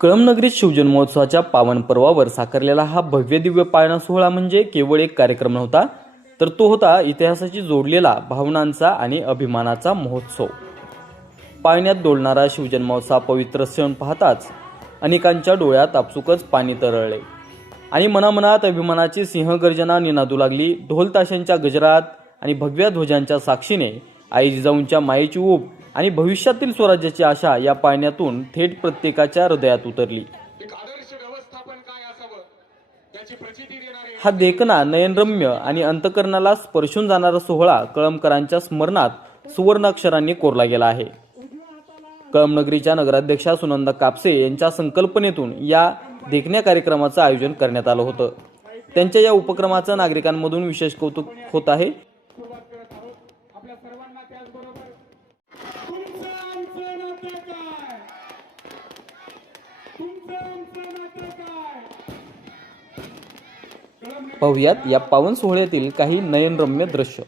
कळमनगरीत शिवजन्मोत्सवाच्या पावन पर्वावर साकारलेला हा भव्य दिव्य पाळणा सोहळा म्हणजे केवळ एक कार्यक्रम नव्हता, तर तो होता इतिहासाशी जोडलेला भावनांचा आणि अभिमानाचा महोत्सव. पाळण्यात डोलणारा शिवजन्मोत्सव पवित्र सण पाहताच अनेकांच्या डोळ्यात आपसुकच पाणी तरळले आणि मनामनात अभिमानाची सिंहगर्जना निनादू लागली. ढोल ताशांच्या गजरात आणि भगव्या ध्वजांच्या साक्षीने आई जिजाऊंच्या मायेची ऊब आणि भविष्यातील स्वराज्याची आशा या पाळण्यातून थेट प्रत्येकाच्या हृदयात उतरली. हा देखणा, नयनरम्य आणि अंतकरणाला स्पर्शून जाणारा सोहळा कळमकरांच्या स्मरणात सुवर्णाक्षरांनी कोरला गेला आहे. कळमनगरीच्या नगराध्यक्षा सुनंदा कापसे यांच्या संकल्पनेतून या देखण्या कार्यक्रमाचं आयोजन करण्यात आलं होतं. त्यांच्या या उपक्रमाचं नागरिकांमधून विशेष कौतुक होत आहे. पाहुयात या पावन सोहळ्यातील काही नयनरम्य दृश्य.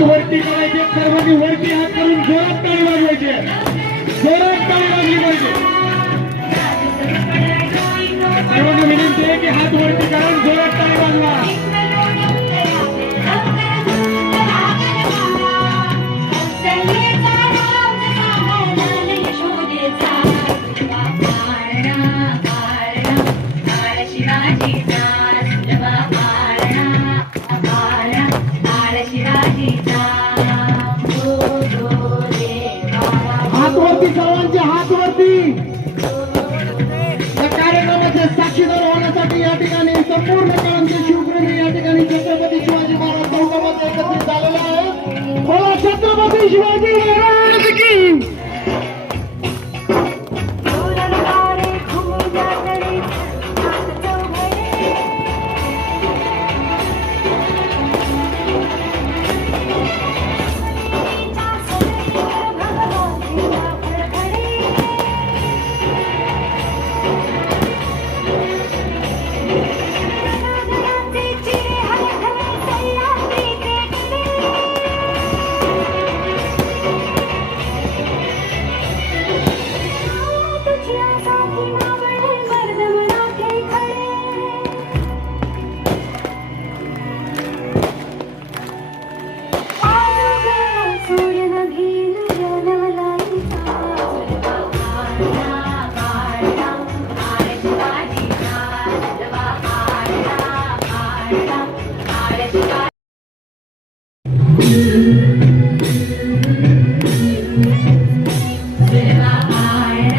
वरती करायचे, सर्वांनी वरती हात करून जोरात ताली वाजवायचे, जोरात ताली वाजली पाहिजे. सर्वांना विनंती आहे की हात वरती करून जोरात ताली वाजवा. सर्वांचे हात वरती. या कार्यक्रमाचे साक्षीदार होण्यासाठी या ठिकाणी संपूर्ण कळमचे शिवप्रेमी या ठिकाणी छत्रपती शिवाजी महाराज चौकामध्ये एकत्रित झालेला आहे. बोला छत्रपती शिवाजी महाराज की.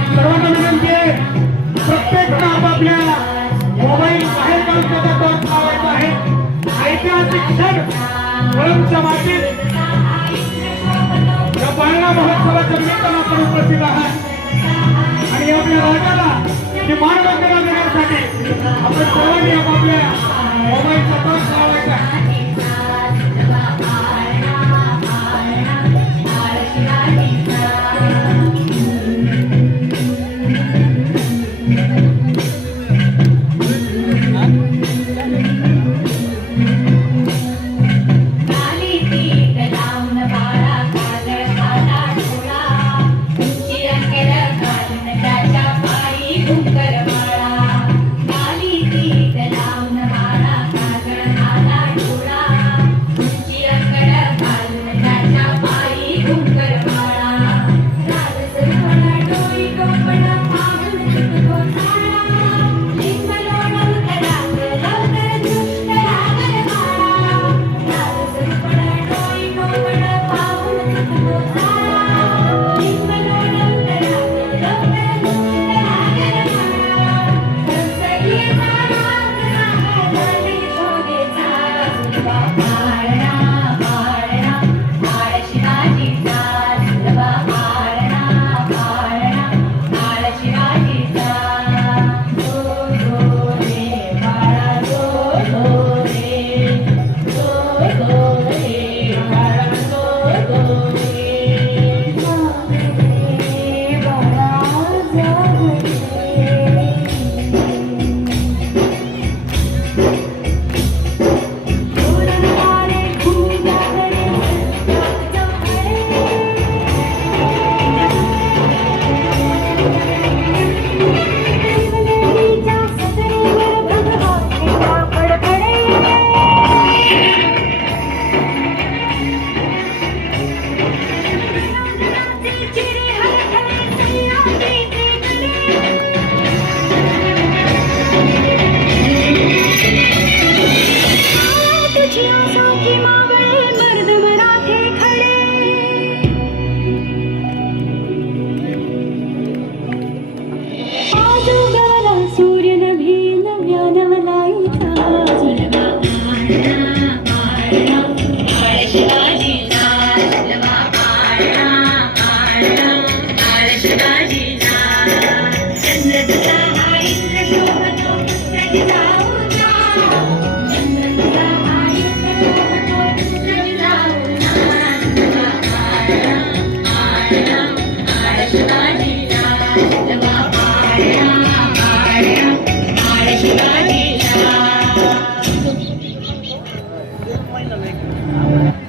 सर्वांना विनंती आहे, प्रत्येक आपापल्या मोबाईल बाहेर काढून त्याचा टॉर्च लावायचा आहे. ऐतिहासिक क्षण कळमच्या मातीत या पाळणा महोत्सवाच्या निमित्तानं आपण उपस्थित आहात आणि आपल्या राजाला ही मानवंदना देण्यासाठी आपण सर्वांनी आपापल्या मोबाईलचा टॉर्च लावायचा आहे. Thank you. सूर्य नभी नव्या नवलाईचा शिवाजी